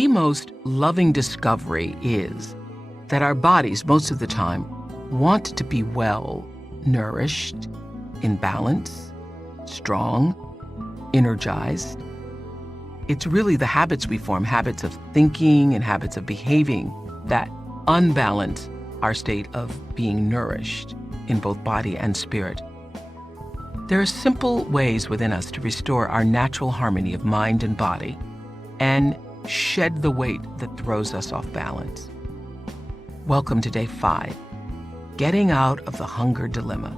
the most loving discovery is that our bodies, most of the time, want to be well nourished, in balance, strong, energized. It's really the habits we form, habits of thinking and habits of behaving, that unbalance our state of being nourished in both body and spirit. There are simple ways within us to restore our natural harmony of mind and body and shed the weight that throws us off balance. Welcome to Day 5, Getting Out of the Hunger Dilemma.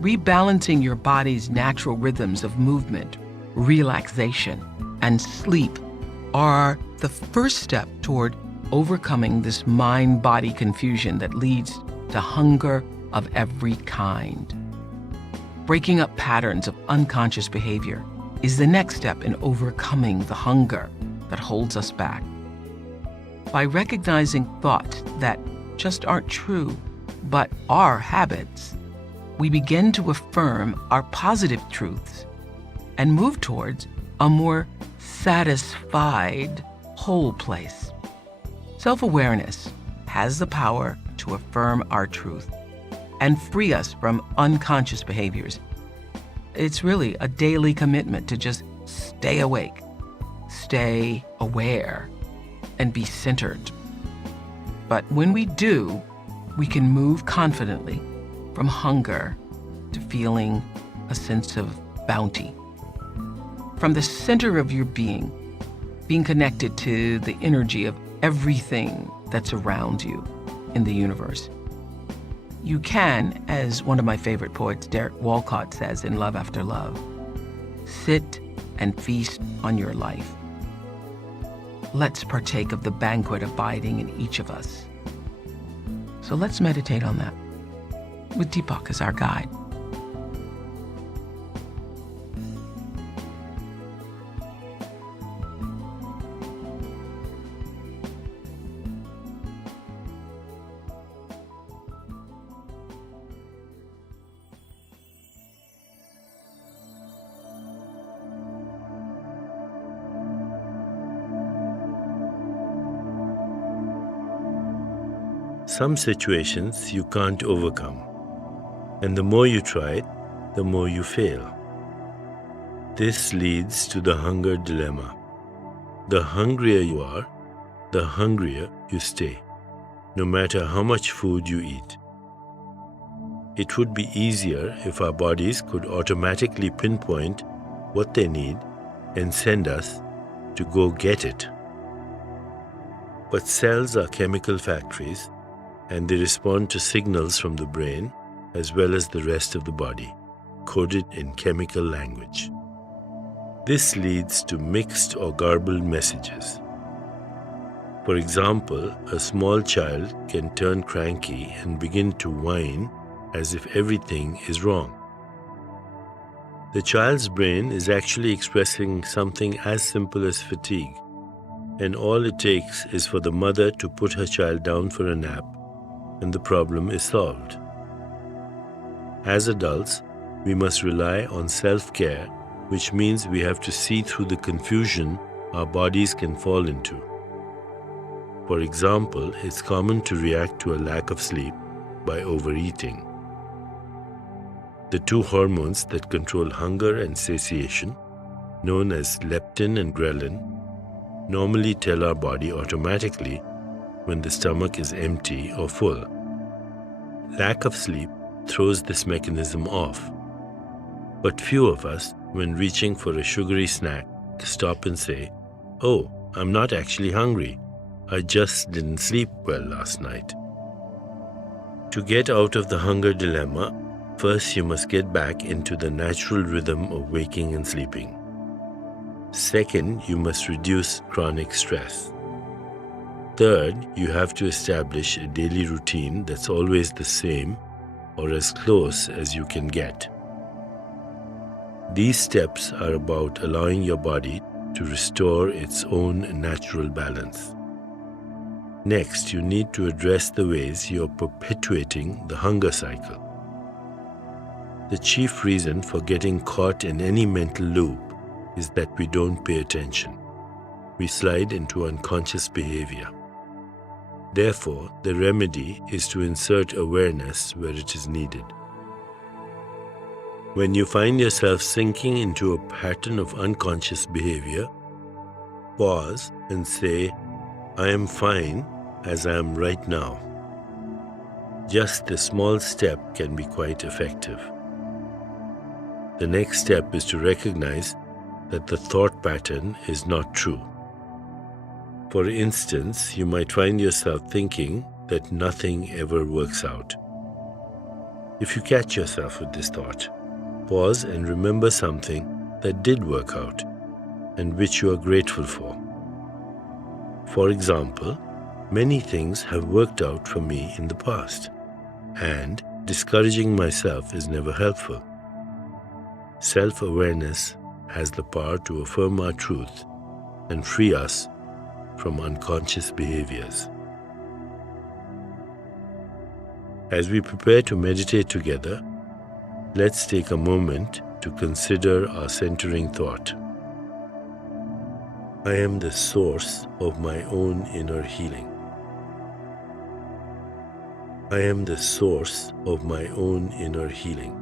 Rebalancing your body's natural rhythms of movement, relaxation, and sleep are the first step toward overcoming this mind-body confusion that leads to hunger of every kind. Breaking up patterns of unconscious behavior is the next step in overcoming the hunger that holds us back. By recognizing thoughts that just aren't true, but are habits, we begin to affirm our positive truths and move towards a more satisfied, whole place. Self-awareness has the power to affirm our truth and free us from unconscious behaviors. It's really a daily commitment to just stay awake, stay aware, and be centered. But when we do, we can move confidently from hunger to feeling a sense of bounty. From the center of your being connected to the energy of everything that's around you in the universe. You can, as one of my favorite poets, Derek Walcott, says in Love After Love, sit and feast on your life. Let's partake of the banquet abiding in each of us. So let's meditate on that, with Deepak as our guide. Some situations you can't overcome, and the more you try, the more you fail. This leads to the hunger dilemma. The hungrier you are, the hungrier you stay, no matter how much food you eat. It would be easier if our bodies could automatically pinpoint what they need and send us to go get it. But cells are chemical factories, and they respond to signals from the brain as well as the rest of the body, coded in chemical language. This leads to mixed or garbled messages. For example, a small child can turn cranky and begin to whine as if everything is wrong. The child's brain is actually expressing something as simple as fatigue, and all it takes is for the mother to put her child down for a nap, and the problem is solved. As adults, we must rely on self-care, which means we have to see through the confusion our bodies can fall into. For example, it's common to react to a lack of sleep by overeating. The two hormones that control hunger and satiation, known as leptin and ghrelin, normally tell our body automatically when the stomach is empty or full. Lack of sleep throws this mechanism off. But few of us, when reaching for a sugary snack, stop and say, "Oh, I'm not actually hungry. I just didn't sleep well last night." To get out of the hunger dilemma, first you must get back into the natural rhythm of waking and sleeping. Second, you must reduce chronic stress. Third, you have to establish a daily routine that's always the same or as close as you can get. These steps are about allowing your body to restore its own natural balance. Next, you need to address the ways you're perpetuating the hunger cycle. The chief reason for getting caught in any mental loop is that we don't pay attention. we slide into unconscious behavior. Therefore, the remedy is to insert awareness where it is needed. When you find yourself sinking into a pattern of unconscious behavior, pause and say, "I am fine as I am right now." Just this small step can be quite effective. The next step is to recognize that the thought pattern is not true. For instance, you might find yourself thinking that nothing ever works out. If you catch yourself with this thought, pause and remember something that did work out and which you are grateful for. For example, many things have worked out for me in the past, and discouraging myself is never helpful. Self-awareness has the power to affirm our truth and free us from unconscious behaviors. As we prepare to meditate together, let's take a moment to consider our centering thought. I am the source of my own inner healing. I am the source of my own inner healing.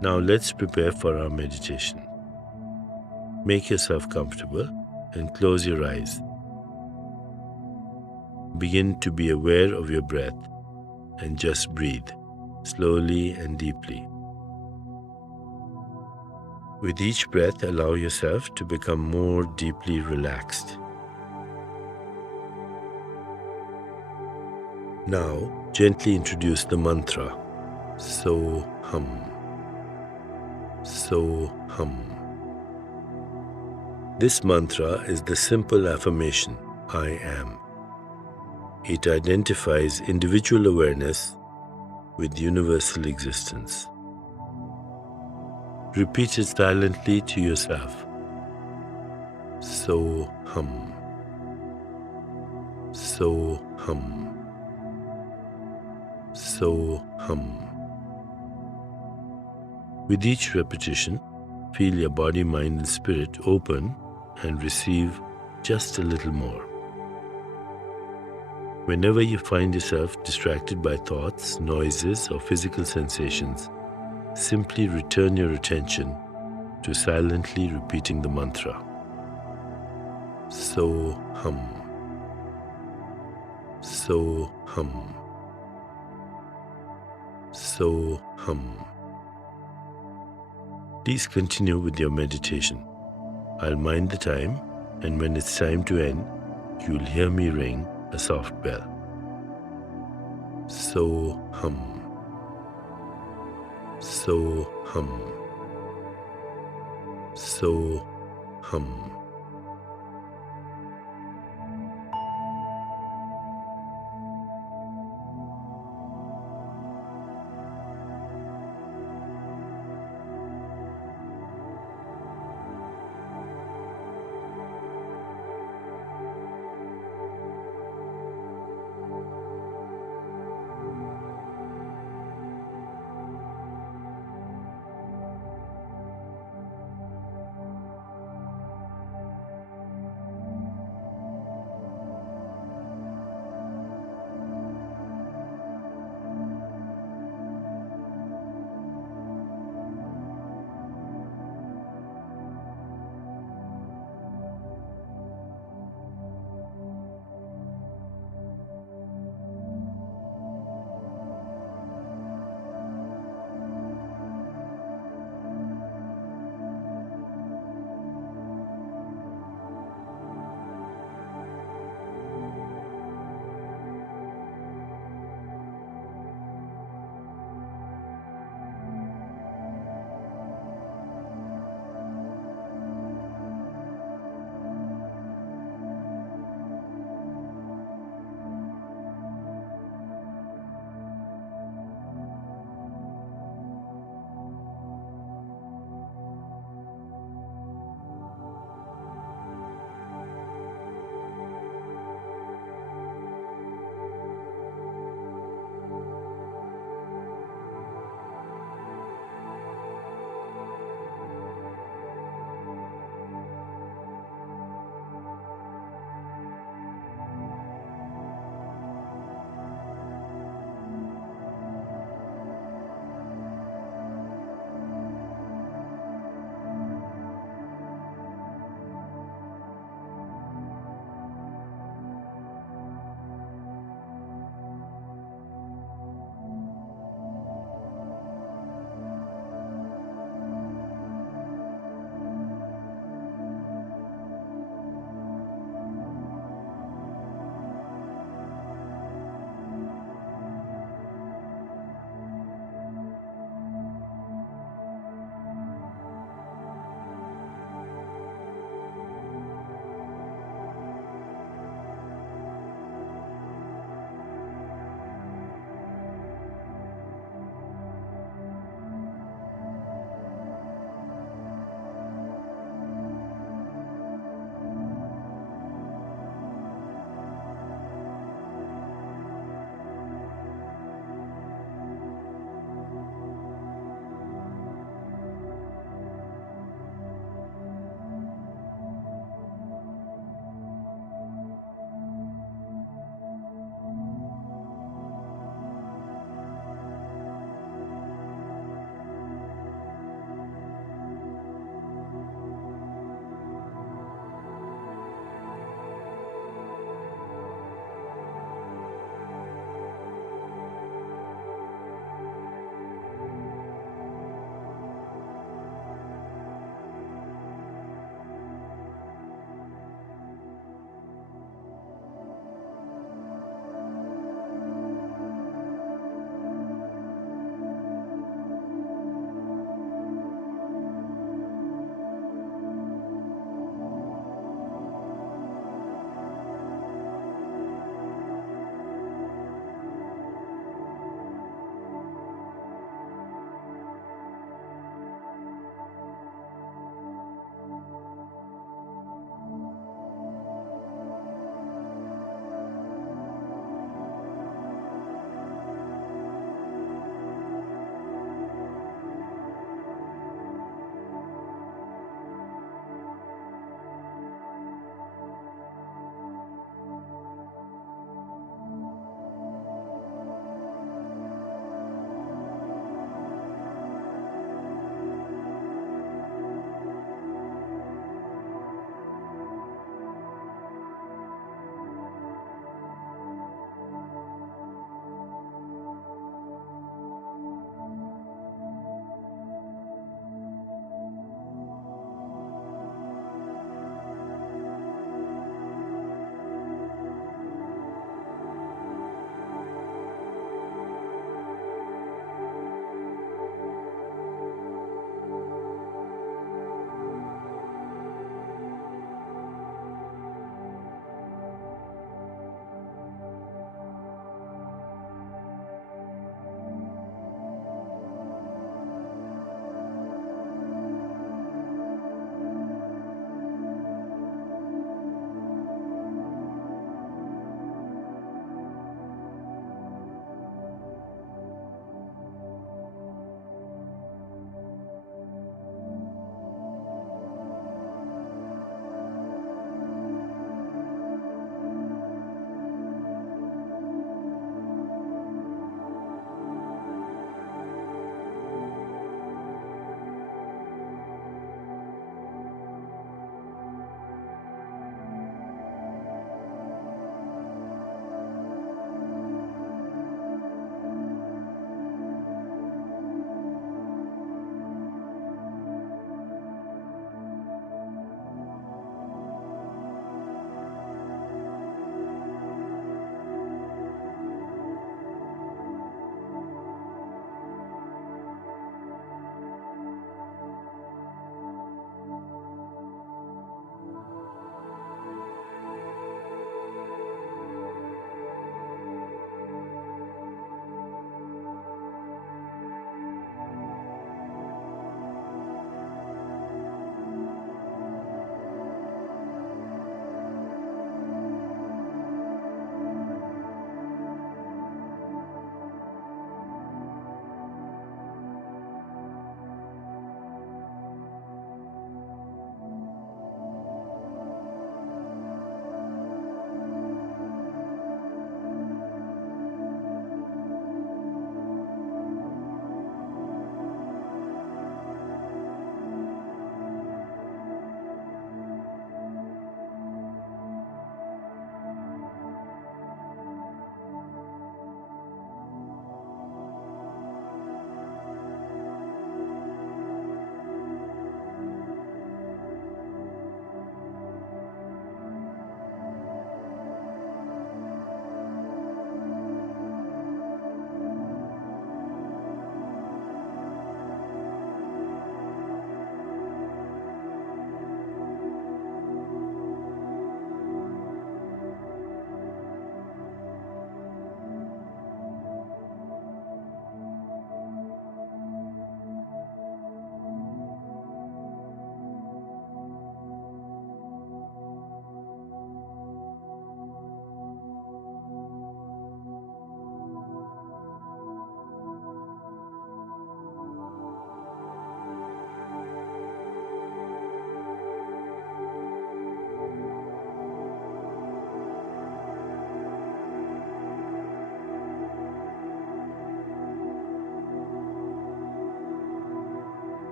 Now let's prepare for our meditation. Make yourself comfortable and close your eyes. Begin to be aware of your breath and just breathe slowly and deeply. With each breath, allow yourself to become more deeply relaxed. Now, gently introduce the mantra, So Hum. So Hum. This mantra is the simple affirmation, I am. It identifies individual awareness with universal existence. Repeat it silently to yourself. So Hum. So Hum. So Hum. With each repetition, feel your body, mind, and spirit open and receive just a little more. Whenever you find yourself distracted by thoughts, noises, or physical sensations, simply return your attention to silently repeating the mantra. So Hum. So Hum. So Hum. Please continue with your meditation. I'll mind the time, and when it's time to end, you'll hear me ring a soft bell. So Hum. So Hum. So Hum.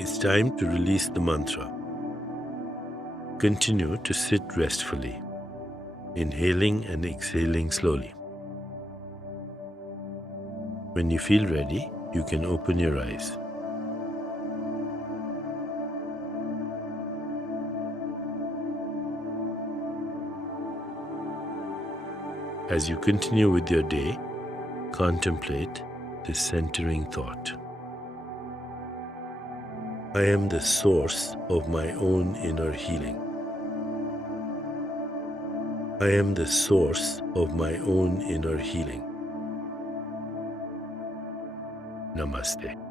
It's time to release the mantra. Continue to sit restfully, inhaling and exhaling slowly. When you feel ready, you can open your eyes. As you continue with your day, contemplate this centering thought. I am the source of my own inner healing. I am the source of my own inner healing. Namaste.